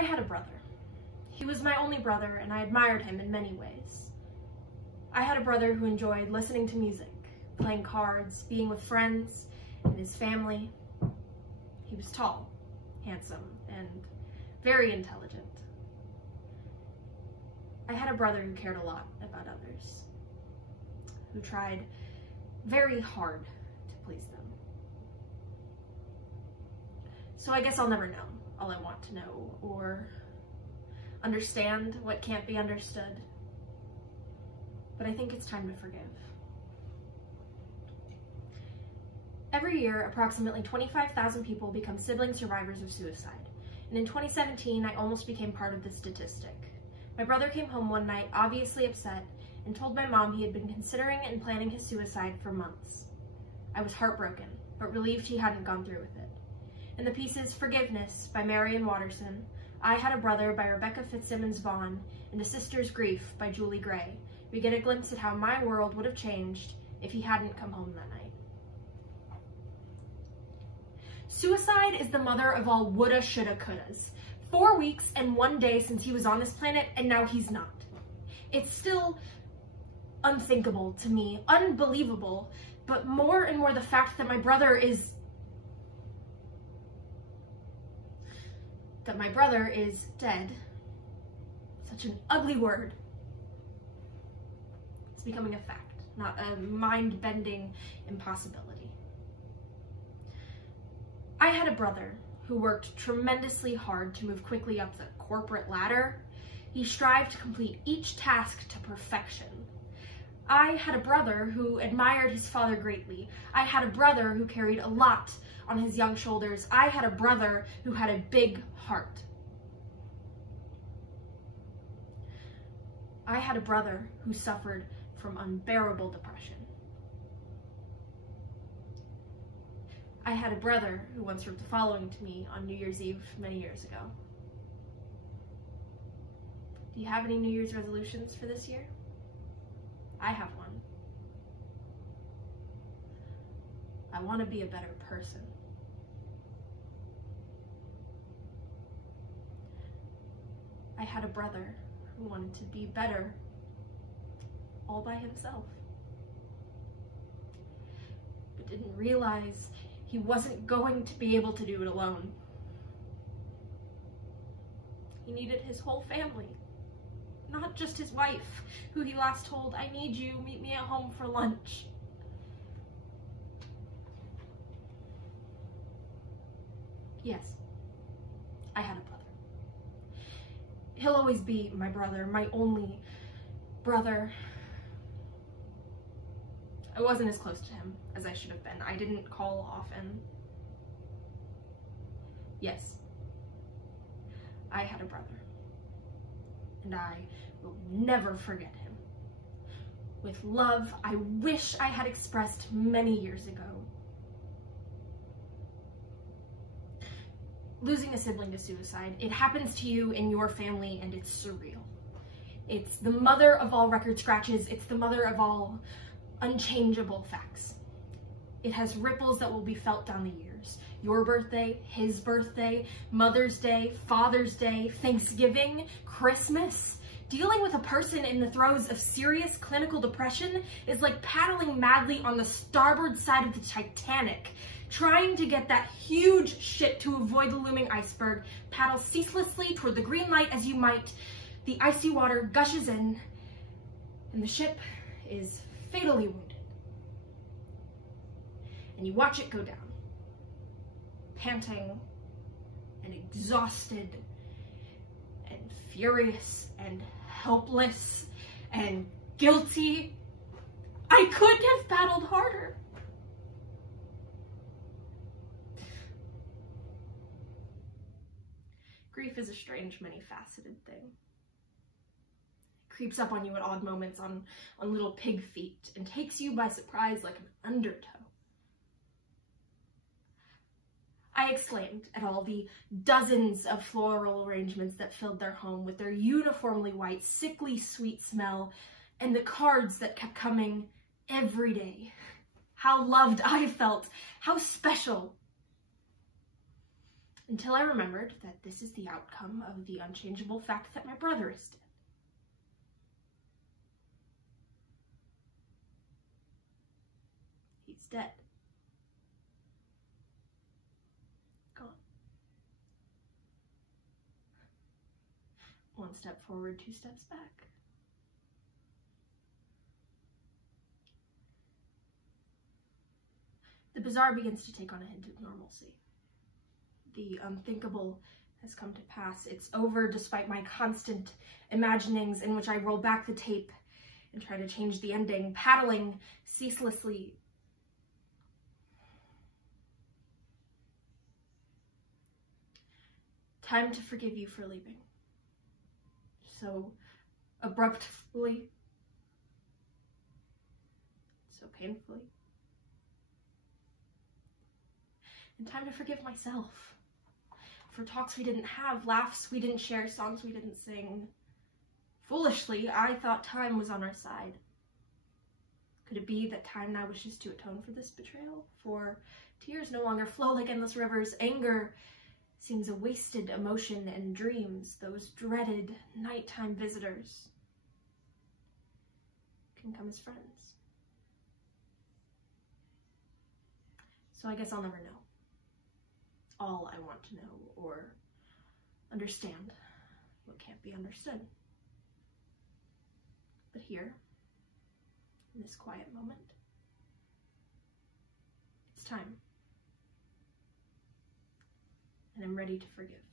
I had a brother. He was my only brother, and I admired him in many ways. I had a brother who enjoyed listening to music, playing cards, being with friends, and his family. He was tall, handsome, and very intelligent. I had a brother who cared a lot about others, who tried very hard to please them. So I guess I'll never know all I want to know, or understand what can't be understood. But I think it's time to forgive. Every year, approximately 25,000 people become sibling survivors of suicide. And in 2017, I almost became part of the statistic. My brother came home one night, obviously upset, and told my mom he had been considering and planning his suicide for months. I was heartbroken, but relieved he hadn't gone through with it. In the pieces Forgiveness by Marion Watterson, I Had a Brother by Rebecca Fitzsimmons Vaughn, and A Sister's Grief by Julie Gray, we get a glimpse at how my world would have changed if he hadn't come home that night. Suicide is the mother of all woulda, shoulda, couldas. 4 weeks and 1 day since he was on this planet, and now he's not. It's still unthinkable to me, unbelievable, but more and more the fact that my brother is dead. Such an ugly word. It's becoming a fact, not a mind-bending impossibility. I had a brother who worked tremendously hard to move quickly up the corporate ladder. He strived to complete each task to perfection. I had a brother who admired his father greatly. I had a brother who carried a lot on his young shoulders. I had a brother who had a big heart. I had a brother who suffered from unbearable depression. I had a brother who once wrote the following to me on New Year's Eve many years ago. Do you have any New Year's resolutions for this year? I have one. I want to be a better person. I had a brother who wanted to be better all by himself, but didn't realize he wasn't going to be able to do it alone. He needed his whole family, not just his wife, who he last told, "I need you, meet me at home for lunch." Yes, I had a brother. He'll always be my brother, my only brother. I wasn't as close to him as I should have been. I didn't call often. Yes, I had a brother, and I will never forget him. With love I wish I had expressed many years ago. Losing a sibling to suicide, it happens to you in your family, and it's surreal. It's the mother of all record scratches. It's the mother of all unchangeable facts. It has ripples that will be felt down the years. Your birthday, his birthday, Mother's Day, Father's Day, Thanksgiving, Christmas. Dealing with a person in the throes of serious clinical depression is like paddling madly on the starboard side of the Titanic, trying to get that huge ship to avoid the looming iceberg. Paddle ceaselessly toward the green light as you might. The icy water gushes in, and the ship is fatally wounded. And you watch it go down, panting and exhausted and furious and helpless and guilty. I couldn't have paddled harder. Grief is a strange, many-faceted thing. It creeps up on you at odd moments on little pig feet and takes you by surprise like an undertow. I exclaimed at all the dozens of floral arrangements that filled their home with their uniformly white, sickly sweet smell, and the cards that kept coming every day. How loved I felt, how special. until I remembered that this is the outcome of the unchangeable fact that my brother is dead. He's dead. Gone. One step forward, two steps back. The bizarre begins to take on a hint of normalcy. The unthinkable has come to pass. It's over despite my constant imaginings in which I roll back the tape and try to change the ending, paddling ceaselessly. Time to forgive you for leaving. So abruptly, so painfully. And time to forgive myself for talks we didn't have, laughs we didn't share, songs we didn't sing. Foolishly, I thought time was on our side. Could it be that time now wishes to atone for this betrayal? For tears no longer flow like endless rivers. Anger seems a wasted emotion, and dreams, those dreaded nighttime visitors, can come as friends. So I guess I'll never know all I want to know or understand what can't be understood. But here, in this quiet moment, it's time. And I'm ready to forgive.